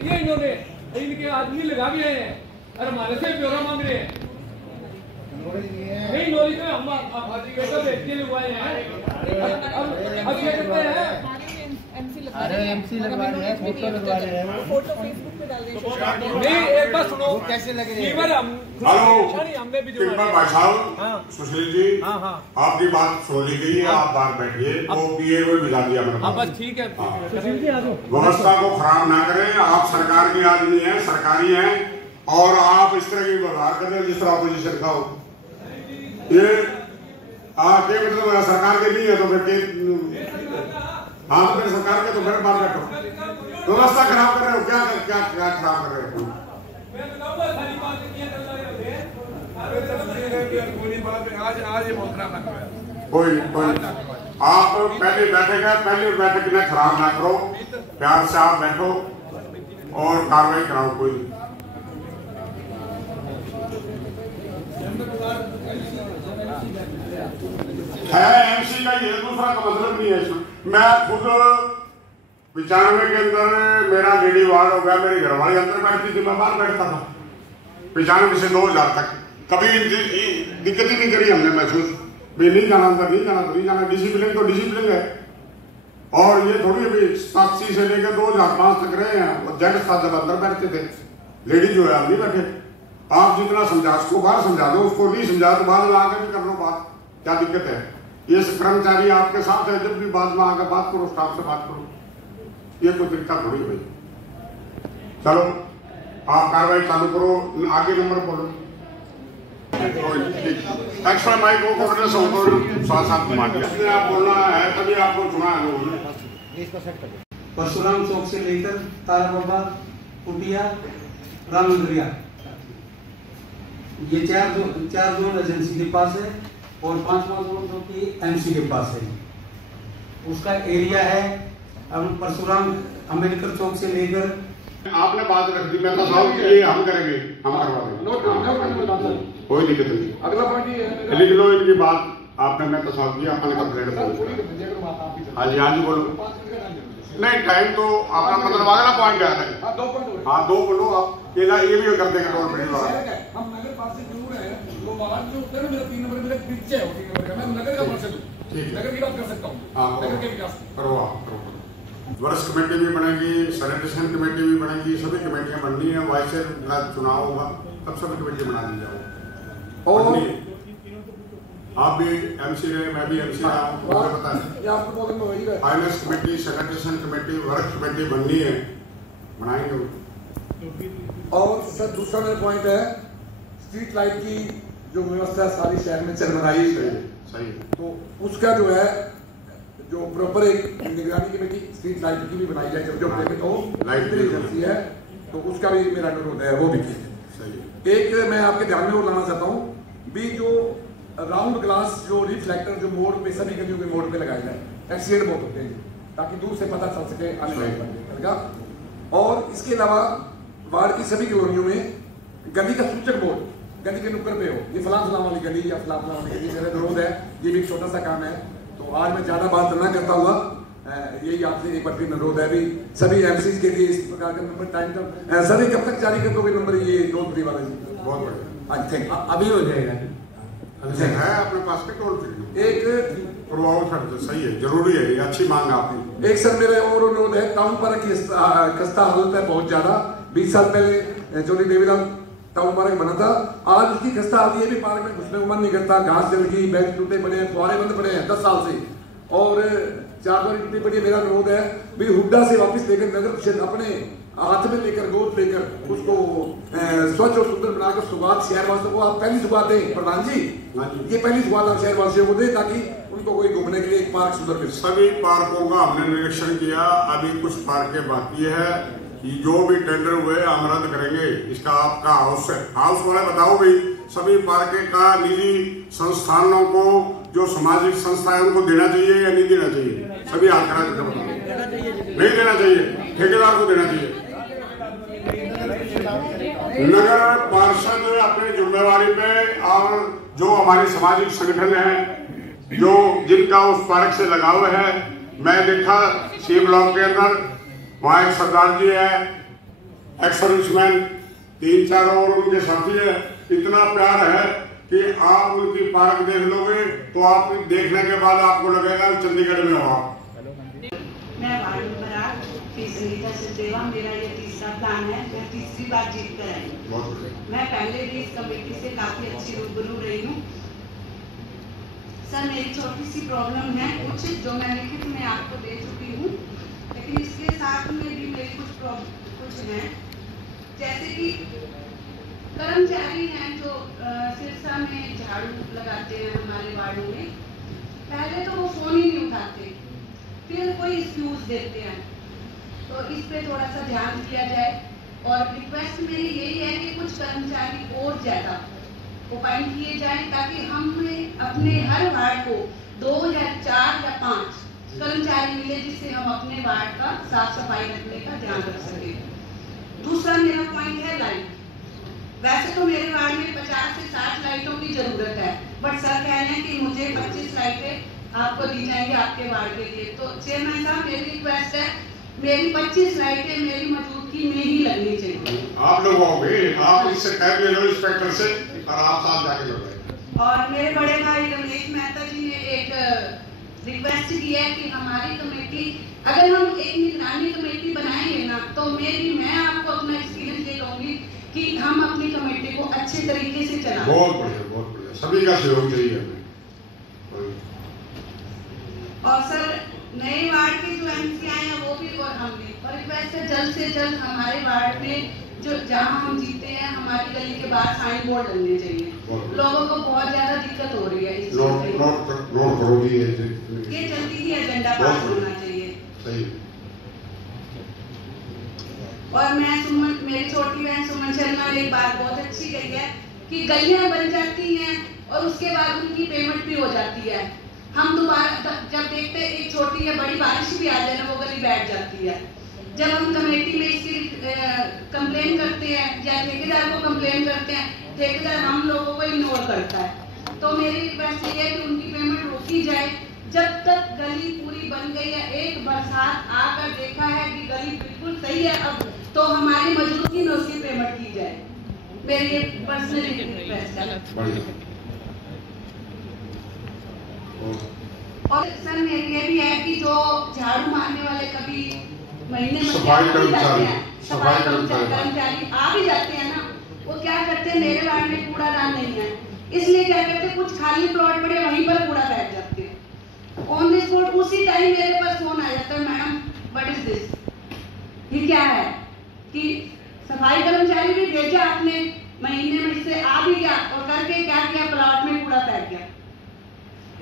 ये इन्होंने इनके आदमी लगा भी हैं और हमारे से ब्यौरा मांग रहे हैं। नहीं नॉलेज में हम पेपर भेजने लगवाए हैं। अब ये कहते हैं अरे एमसी लगवा रहे हैं, फोटो लगवा रहे हैं, फोटो फेसबुक पे डाल देंगे। नहीं एक बार सुनो कैसे लगे? हमने भी भाई साहब सुशील जी, आपकी बात सुन ली गई है, आप बाहर बैठिए। वो पीए को भिजा दिया मैंने। बस ठीक है। व्यवस्था को खराब ना करें। आप सरकार के आदमी हैं, सरकारी हैं, और आप इस तरह की व्यवहार कर रहे हैं जिस तरह अपोजिशन का हो। ये आपके मतलब सरकार के नहीं है तो फिर हाँ तो सरकार के तो फिर बात बैठो। व्यवस्था खराब कर रहे हो, क्या क्या क्या खराब कर रहे हो? कोई आप पहले बैठेगा, पहले बैठक में खराब ना करो, प्यार से आप बैठो और कार्रवाई कराओ। कोई है एमसी का ये दूसरा का मतलब नहीं है इसमें। मैं खुद 95 के अंदर मेरा लेडी वार्ड हो गया, मेरी घरवाली अंदर बैठती थी, मैं बाहर बैठता था 95 से 2000 तक। कभी दिक्कत ही नहीं करी हमने महसूस भी नहीं जाना अंदर, नहीं जाना तो नहीं जाना। डिसिप्लिन तो डिसिप्लिन है। और ये थोड़ी अभी 87 से लेकर 2005 तक रहे हैं। वो जेंट्स था जब अंदर बैठते थे, लेडी जो है अब नहीं बैठे। आप जितना समझा उसको बाहर समझा दो, उसको नहीं समझा तो बाद में आकर भी कर लो बात, क्या दिक्कत है? ये कर्मचारी आपके साथ है, जब भी बाद में आकर बात करो, स्टाफ से बात करो। ये कोई तरीका थोड़ी भाई। चलो आप कार्रवाई चालू करो, आगे नंबर बोलो। एक्स्ट्रा माइक को करने से साथ घुमा दिया आप बोलना है, तभी आपको चुना है। परशुराम चौक से लेकर तारा बाबा, कुटिया, राम मंदिरिया, ये चार जोन एजेंसी के पास है और 5वां जोन जो कि एमसी के पास है। उसका एरिया है अब परशुराम अम्बेडकर चौक से लेकर। आपने बात रख दी, मैं तो साहब ये हम करेंगे, हम करवा देंगे, कोई दिक्कत नहीं। अगला पॉइंट लिख लो इनकी बात। आपने मैं तो साहब किया, अपन कंप्लेंट। हाँ जी बोलो। नहीं टाइम तो आपका मतलब अगला पॉइंट क्या है? हाँ 2 बोलो आप। ये भी कर देंगे टोल फ्री वाला। हम नगर पास से दूर है, वो बाहर जो होता है ना, मेरा 3 नंबर मेरा पीछे है, 3 नंबर का मैं नगर का पास से दूर, नगर की बात कर सकता हूँ। नगर के विकास करो आप करो। वरिष्ठ कमेटी भी बनेगी, सैनिटेशन कमेटी भी बनेगी, सभी कमेटियां बननी है। वाइस चेयर चुनाव होगा तब सभी कमेटी बना दी जाओ। और आप भी एमसी रहे, मैं भी एमसी रहा हूँ, मुझे पता है। Finance committee, sanitation committee, work committee बननी है, बनाएंगे। और सर दूसरा मेरा पॉइंट है, स्ट्रीट लाइट की जो व्यवस्था सारी शहर में चल रही है, सही तो उसका जो है जो प्रॉपर एक निगरानी कमेटी स्ट्रीट लाइट की भी बनाई जाए, जब जो लाइट एजेंसी है तो उसका भी मेरा अनुरोध है, वो भी कीजिए। एक मैं आपके ध्यान में और लाना चाहता हूँ भी, जो राउंड ग्लास जो रिफ्लेक्टर जो मोड़ पे, सभी गलियों के मोड़ पे लगाए जाए, एक्सीडेंट बहुत होते हैं, ताकि दूर से पता चल सके आने वाले। और इसके अलावा वार्ड की सभी कॉलोनियों में गली का सूचक बोर्ड गली के नुक्कड़ पे हो, ये फलां वाली गली या फलां वाली गली, मेरा अनुरोध है। ये भी एक छोटा सा काम है, तो आज मैं ज्यादा बात ना करता हुआ यही आपसे एक बार फिर अनुरोध है भी सभी एमसी के लिए इस प्रकार का नंबर टाइम का सर कब तक जारी कर दोगे नंबर, ये टोल फ्री वाला जी? बहुत बढ़िया। हाँ थैंक यू। अभी हो जाएगा है अपने पास के टोल फ्री एक प्रभाव खर्च सही है, जरूरी है, ये अच्छी मांग आपकी। एक सर मेरा और अनुरोध है, टाउन पार्क की खस्ता हालत है बहुत ज्यादा। 20 साल पहले जोली देवीलाल टाउन पार्क बना था, आज उसकी खस्ता हालत है भी, पार्क में घुसने को मन नहीं करता, घास जल गई, बेंच टूटे पड़े हैं, फुहारे बंद पड़े हैं 10 साल से, और 4 बार टूटी पड़ी है। मेरा अनुरोध है भी हुड्डा से वापस लेकर नगर क्षेत्र अपने हाथ में लेकर, गोद लेकर उसको स्वच्छ और सुंदर बनाकर सुगात शहरवासियों को आप पहली सुगात दें प्रधान जी, ये पहली सुगात आप शहरवासियों को दें ताकि उनको कोई घूमने के लिए एक पार्क सुंदर मिले। सभी पार्कों का हमने निरीक्षण किया, अभी कुछ पार्कें बाकी है, जो भी टेंडर हुए हम रद्द करेंगे। इसका आपका हाउस वाले बताओ भाई, सभी पार्कें का निजी संस्थानों को, जो सामाजिक संस्थाएं उनको देना चाहिए या नहीं देना चाहिए? सभी हाथ खड़ा करके बताओ। नहीं देना चाहिए, ठेकेदार को देना चाहिए। नगर पार्षद अपनी जिम्मेवारी पे, और जो हमारे सामाजिक संगठन है जो जिनका उस पार्क से लगाव है, मैं देखा सी ब्लॉक के अंदर वहाँ एक सरदार जी है, एक्स सर्विसमैन 3-4 और उनके साथी है। इतना प्यार है कि आप उनकी पार्क देख लोगे तो आप देखने के बाद आपको लगेगा चंडीगढ़ में हो आप। मैं वार्ड नंबर 8 की संगीता सचदेवा, मेरा ये तीसरा प्लान है, मैं तीसरी बार जीत कर आई हूँ। मैं पहले भी इस कमेटी से काफी अच्छी रूबरू रही हूँ। सर मेरी छोटी सी प्रॉब्लम है, कुछ जो मैं लिखित में आपको दे चुकी हूँ, लेकिन इसके साथ में भी मेरी कुछ है। जैसे कि कर्मचारी हैं जो सिरसा में झाड़ू लगाते हैं हमारे वार्डों में, पहले तो वो फोन ही नहीं उठाते, फिर कोई एक्सक्यूज देते हैं। तो इस पे थोड़ा सा ध्यान दिया जाए। और रिक्वेस्ट मेरी यही है कि कुछ कर्मचारी और ज्यादा अपॉइंट किए जाए, ताकि हम अपने हर वार्ड को 2 या 4 या 5 कर्मचारी मिले, जिससे हम अपने वार्ड का साफ सफाई रखने का ध्यान रख सके। दूसरा मेरा पॉइंट है लाइट। वैसे तो मेरे वार्ड में 50 से 60 लाइटों की जरूरत है, बट सर कह रहे हैं कि मुझे 25 लाइटें आपको दी जाएंगी आपके वार्ड के लिए। तो चेयरमैन साहब मेरी रिक्वेस्ट है, मेरी 25 लाइटें मेरी मौजूदगी में ही लगनी चाहिए। आप लोग आओगे, आप इससे कह ले लो इंस्पेक्टर से और आप साथ जाके लोगे। और मेरे बड़े भाई रमेश मेहता जी ने एक रिक्वेस्ट की है कि हमारी कमेटी, अगर हम एक निगरानी कमेटी बनाएंगे ना, तो मैं आपको अपना एक्सपीरियंस दे दूंगी कि हम अपनी कमेटी को अच्छे तरीके से चलाएं। बहुत बढ़िया, सभी का सहयोग चाहिए हमें। और सर नए वार्ड के जो एमसी आए हैं वो भी और हम भी, और रिक्वेस्ट है जल्द से जल्द हमारे वार्ड में जो जहां हम जीते हैं हमारी गली के बाहर साइन बोर्ड लगने चाहिए। लोगों को बहुत ज्यादा दिक्कत हो रही है इस ये जल्दी ही एजेंडा पास होना चाहिए। सही। और मेरी छोटी बहन सुमन शर्मा ने एक बात बहुत अच्छी कही है कि गलियां बन जाती हैं और उसके बाद उनकी पेमेंट भी हो जाती है। हम दोबारा जब देखते हैं एक छोटी या बड़ी बारिश भी आ जाए ना, वो गली बैठ जाती है। जब हम कमेटी में इसकी कंप्लेन करते हैं या ठेकेदार को कंप्लेन करते हैं, ठेकेदार हम लोगों को इग्नोर करता है। तो मेरी रिक्वेस्ट ये है कि उनकी पेमेंट रोकी जाए जब तक गली पूरी बन गई है। एक बरसात आकर देखा है कि गली बिल्कुल सही है, अब तो हमारी मौजूदगी में उसकी पेमेंट की जाए। मेरी ये पर्सनल रिक्वेस्ट है। और सर मेरी ये भी है कि जो झाड़ू मारने वाले कभी महीने में सफाई कर्मचारी आ भी जाते हैं ना, वो क्या करते हैं, मेरे वार्ड में कूड़ादान नहीं है, इसलिए क्या करते हैं, कुछ खाली प्लॉट पड़े वहीं पर कूड़ा बैठ जाते हैं। ऑन द स्पॉट उसी टाइम मेरे पास फोन आ जाता है, मैडम व्हाट इज दिस, ये क्या है कि सफाई कर्मचारी भी भेजा आपने, महीने में इससे आ भी गया और करके क्या किया, प्लॉट में कूड़ा फेंक गया।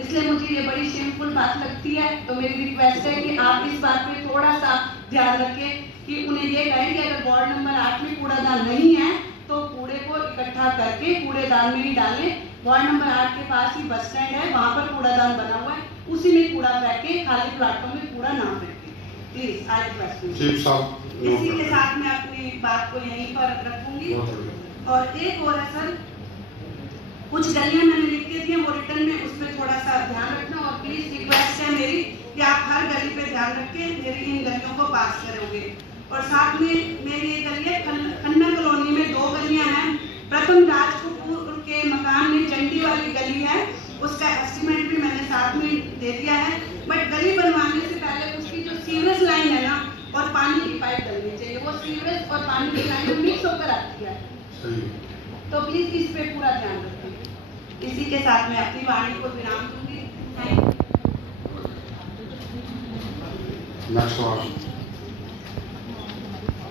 इसलिए मुझे ये बड़ी शेमफुल बात लगती है। तो मेरी रिक्वेस्ट है कि आप इस बात पे थोड़ा सा ध्यान रखें कि उन्हें ये कहें कि अगर वार्ड नंबर 8 में कूड़ादान नहीं है तो कूड़े को इकट्ठा करके कूड़ेदान में ही डालें। वार्ड नंबर 8 के पास ही बस स्टैंड है, वहाँ पर कूड़ादान बना हुआ है, उसी में कूड़ा फेंके, खाली प्लाटों में कूड़ा ना फेंके प्लीज। I request. इसी के साथ मैं अपनी बात को यहीं पर रखूंगी। और एक और है सर, कुछ गलियां मैंने लिख के दी हैं, वो रिटर्न में उस पर थोड़ा सा ध्यान रखना। और प्लीज रिक्वेस्ट है मेरी कि आप हर गली पे ध्यान रख के मेरी इन गलियों को पास करोगे। और साथ में मेरी ये गली है खन्ना कॉलोनी में 2 गलियां हैं। प्रथम राज कपूर के मकान में चंडी वाली गली है, उसका एस्टिमेट भी मैंने साथ में दे दिया है, बट गली बनवाने से पहले उसकी जो सीवरेज लाइन है ना और पानी की पाइप डलनी चाहिए, वो सीवरेज और पानी की लाइन मिक्स होकर आती है। तो प्लीज इस पे पूरा ध्यान रखें। इसी के साथ मैं अपनी वाणी को विराम दूंगी।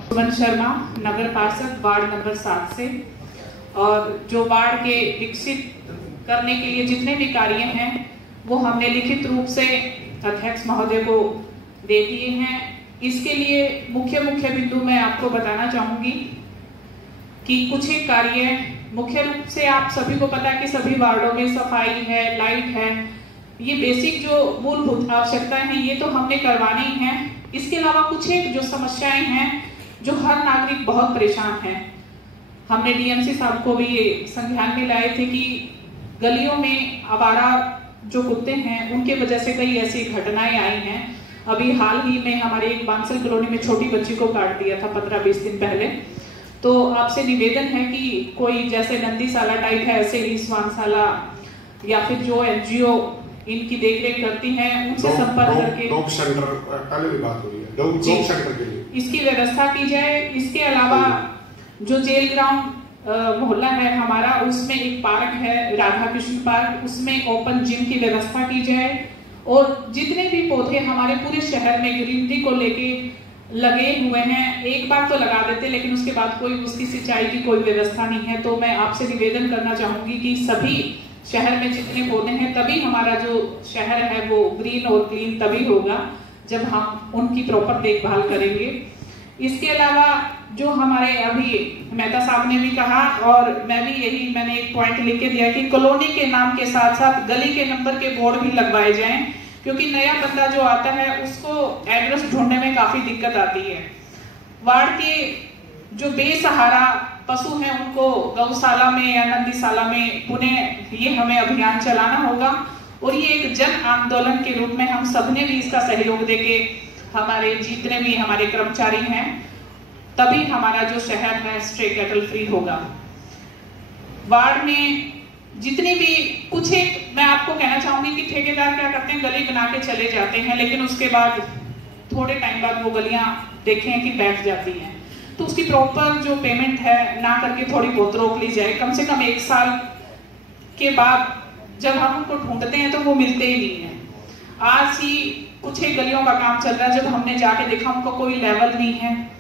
सुमन शर्मा, नगर पार्षद, वार्ड नंबर 7 से। और जो वार्ड के विकसित करने के लिए जितने भी कार्य हैं वो हमने लिखित रूप से अध्यक्ष महोदय को दे दिए हैं। इसके लिए मुख्य बिंदु मैं आपको बताना चाहूंगी कि कुछ एक कार्य मुख्य रूप से आप सभी को पता है कि सभी वार्डों में सफाई है, लाइट है, ये बेसिक जो मूलभूत आवश्यकताएं हैं ये तो हमने करवानी ही है। इसके अलावा कुछ एक जो समस्याएं हैं जो हर नागरिक बहुत परेशान है, हमने डीएमसी साहब को भी ये संज्ञान में लाए थे कि गलियों में आवारा जो कुत्ते हैं उनके वजह से कई ऐसी घटनाएं आई हैं अभी हाल ही में हमारे एक बांसल कॉलोनी में छोटी बच्ची को काट दिया था 15-20 दिन पहले। तो आपसे निवेदन है कि कोई जैसे नंदीशाला टाइप है ऐसे ही स्वानशाला या फिर जो एनजीओ इनकी देखरेख करती हैं उनसे संपर्क करके डॉग सेंटर पहले भी बात हुई है, डॉग सेंटर के लिए इसकी व्यवस्था की जाए। इसके अलावा जो जेल ग्राउंड मोहल्ला है हमारा, उसमें एक पार्क है राधा कृष्ण पार्क, उसमें ओपन जिम की व्यवस्था की जाए और जितने भी पौधे हमारे पूरे शहर में ग्रीनरी को लेके लगे हुए हैं, एक बार तो लगा देते लेकिन उसके बाद कोई उसकी सिंचाई की कोई व्यवस्था नहीं है। तो मैं आपसे निवेदन करना चाहूंगी कि सभी शहर में जितने पौधे हैं, तभी हमारा जो शहर है वो ग्रीन और क्लीन तभी होगा जब हम उनकी प्रॉपर देखभाल करेंगे। इसके अलावा जो हमारे अभी मेहता साहब ने भी कहा और मैं भी मैंने एक पॉइंट लिख के दिया कि कॉलोनी के नाम के साथ साथ गली के नंबर के बोर्ड भी लगवाए जाएं, क्योंकि नया बंदा जो आता है उसको एड्रेस ढूंढने में काफी दिक्कत आती है। वार्ड के जो बेसहारा पशु हैं उनको गौशाला में या नंदीशाला में पुनः ये हमें अभियान चलाना होगा और ये एक जन आंदोलन के रूप में हम सबने भी इसका सहयोग देके हमारे जितने भी हमारे कर्मचारी हैं तभी हमारा जो शहर है स्ट्रे कैटल फ्री होगा। वार्ड में जितनी भी कुछ एक मैं आपको कहना चाहूंगी कि ठेकेदार क्या करते हैं, गली बना के चले जाते हैं लेकिन उसके बाद थोड़े टाइम बाद वो गलियां देखें कि बैठ जाती हैं, तो उसकी प्रॉपर जो पेमेंट है ना करके थोड़ी बहुत रोक ली जाए। कम से कम 1 साल के बाद जब हम उनको ढूंढते हैं तो वो मिलते ही नहीं है। आज ही कुछ एक गलियों का काम चल रहा है, जब हमने जाके देखा उनको कोई लेवल नहीं है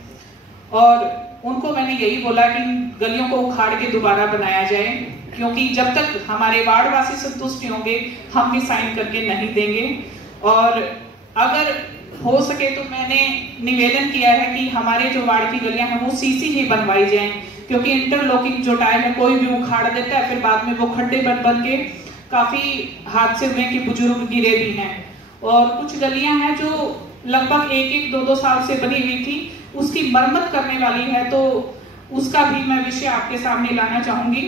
और उनको मैंने यही बोला कि गलियों को उखाड़ के दोबारा बनाया जाए, क्योंकि जब तक हमारे वार्ड वासी संतुष्ट होंगे हम भी साइन करके नहीं देंगे। और अगर हो सके तो मैंने निवेदन किया है कि हमारे जो वार्ड की गलियां हैं वो सीसी ही बनवाई जाएं, क्योंकि इंटरलॉकिंग जो टाइम है कोई भी उखाड़ देता है, फिर बाद में वो खड्डे बन के काफी हादसे हुए कि बुजुर्ग गिरे भी हैं। और कुछ गलियां हैं जो लगभग 1-1, 2-2 साल से बनी हुई थी, उसकी मरम्मत करने वाली है, तो उसका भी मैं विषय आपके सामने लाना चाहूंगी।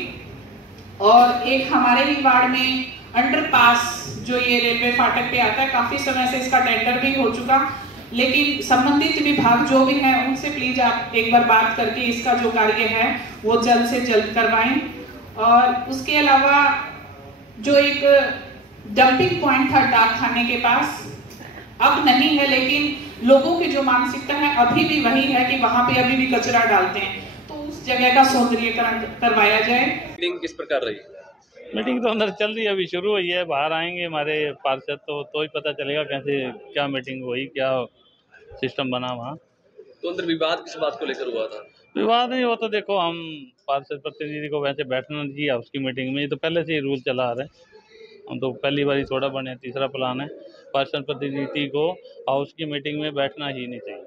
और एक हमारे ही वार्ड में अंडरपास जो ये रेलवे फाटक पे आता है, काफी समय से इसका टेंडर भी हो चुका, लेकिन संबंधित विभाग जो भी है उनसे प्लीज आप एक बार बात करके इसका जो कार्य है वो जल्द से जल्द करवाएं। और उसके अलावा जो एक डंपिंग पॉइंट था डाक खाने के पास, अब नहीं है, लेकिन लोगों की जो मानसिकता है अभी भी वही है कि वहां पे अभी भी कचरा डालते हैं, तो उस जगह का सौंदर्यीकरण करवाया जाए। मीटिंग किस प्रकार रही? मीटिंग तो अंदर चल रही है, अभी शुरू हुई है, बाहर आएंगे हमारे पार्षद तो ही पता चलेगा कैसे क्या मीटिंग हुई, क्या सिस्टम बना वहाँ। तो अंदर विवाद किस बात को लेकर हुआ था? विवाद नहीं, वो तो देखो हम पार्षद प्रतिनिधि को वैसे बैठना नहीं चाहिए उसकी मीटिंग में, ये तो पहले से ही रूल चला आ रहा है। हम तो पहली बार ही थोड़ा बने, तीसरा प्लान है, पार्षद प्रतिनिधि को हाउस की मीटिंग में बैठना ही नहीं चाहिए,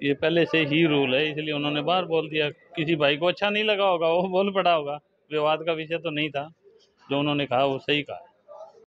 ये पहले से ही रूल है, इसलिए उन्होंने बाहर बोल दिया। किसी भाई को अच्छा नहीं लगा होगा, वो बोल पड़ा होगा, विवाद का विषय तो नहीं था, जो उन्होंने कहा वो सही कहा।